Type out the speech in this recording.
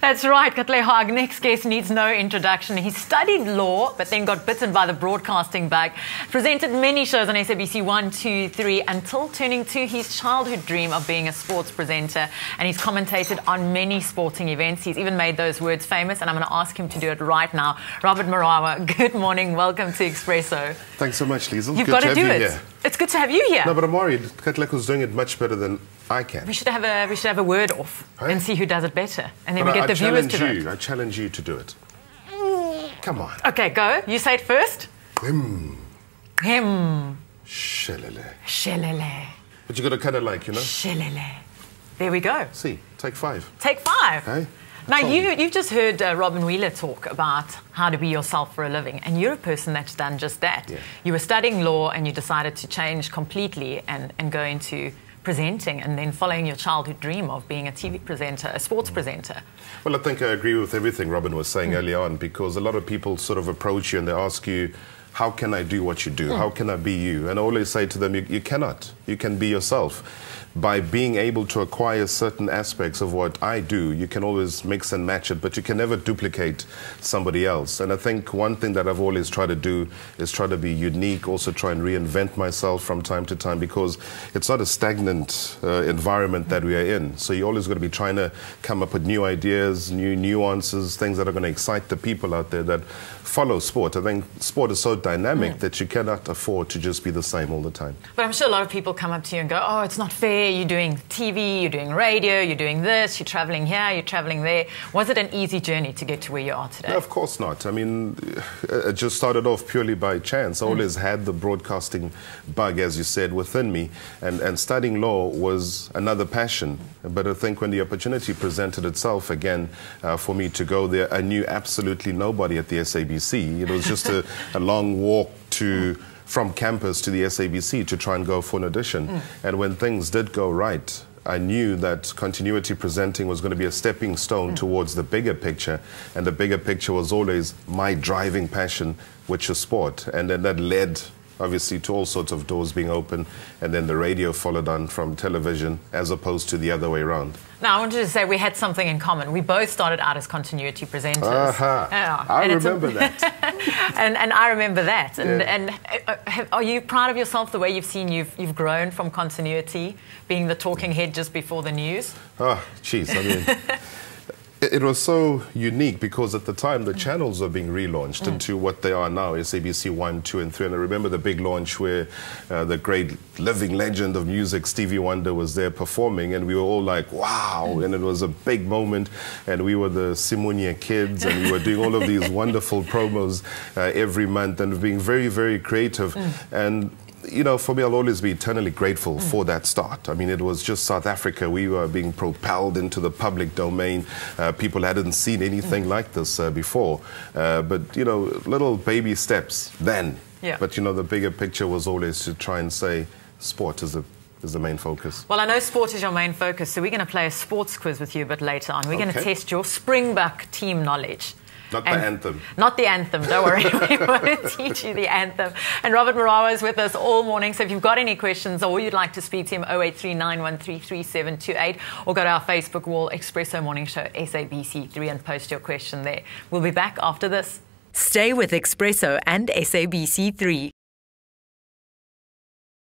That's right, Katleho. Our next guest needs no introduction. He studied law, but then got bitten by the broadcasting bug. Presented many shows on SABC 1, 2, 3, until turning to his childhood dream of being a sports presenter. And he's commentated on many sporting events. He's even made those words famous, and I'm going to ask him to do it right now. Robert Marawa, good morning. Welcome to Expresso. Thanks so much, Liesl. You've got to do it. It's good to have you here. No, but I'm worried. Katleho's doing it much better than I can. We should have a word off and see who does it better, and then we get the viewers to vote. I challenge you to do it. Come on. Okay, go. You say it first. Him. Shelele. But you got to kind of like, Shelele. There we go. See, take 5. Take 5. Okay. Now, you've just heard Robin Wheeler talk about how to be yourself for a living, and you're a person that's done just that. Yeah. You were studying law, and you decided to change completely and go into presenting, and then following your childhood dream of being a TV presenter, a sports presenter. Well, I think I agree with everything Robin was saying early on, because a lot of people sort of approach you and they ask you, how can I do what you do? How can I be you? And I always say to them, you cannot. You can be yourself. By being able to acquire certain aspects of what I do, you can always mix and match it, but you can never duplicate somebody else. And I think one thing that I've always tried to do is try to be unique, also try and reinvent myself from time to time, because it's not a stagnant environment that we are in. So you're always going to be trying to come up with new ideas, new nuances, things that are going to excite the people out there that follow sport. I think sport is so dynamic that you cannot afford to just be the same all the time. But I'm sure a lot of people come up to you and go, oh, it's not fair. You're doing TV, you're doing radio, you're doing this, you're traveling here, you're traveling there. Was it an easy journey to get to where you are today? No, of course not. I mean, it just started off purely by chance. I always had the broadcasting bug, as you said, within me. And studying law was another passion. But I think when the opportunity presented itself again for me to go there, I knew absolutely nobody at the SABC. It was just a long walk from campus to the SABC to try and go for an audition. And when things did go right, I knew that continuity presenting was going to be a stepping stone towards the bigger picture. And the bigger picture was always my driving passion, which is sport. And then that led, obviously, to all sorts of doors being open. And then the radio followed on from television, as opposed to the other way around. Now, I wanted to say we had something in common. We both started out as continuity presenters. I remember that. and I remember that. And are you proud of yourself, the way you've grown from continuity, being the talking head just before the news? Oh, jeez. I mean, it was so unique because at the time the channels were being relaunched into what they are now, SABC 1, 2 and 3. And I remember the big launch where the great living legend of music, Stevie Wonder, was there performing, and we were all like, wow. And it was a big moment, and we were the Simunia kids, and we were doing all of these wonderful promos every month and being very, very creative. And for me, I'll always be eternally grateful for that start. I mean, it was just South Africa. We were being propelled into the public domain. People hadn't seen anything like this before. But, little baby steps then. Yeah. But, the bigger picture was always to try and say sport is the main focus. Well, I know sport is your main focus, so we're going to play a sports quiz with you a bit later on. We're going to test your Springbok team knowledge. Not the anthem. Not the anthem, don't worry. We want to teach you the anthem. And Robert Marawa is with us all morning, so if you've got any questions or you'd like to speak to him, 0839133728, or go to our Facebook wall, Expresso Morning Show, SABC3, and post your question there. We'll be back after this. Stay with Expresso and SABC3.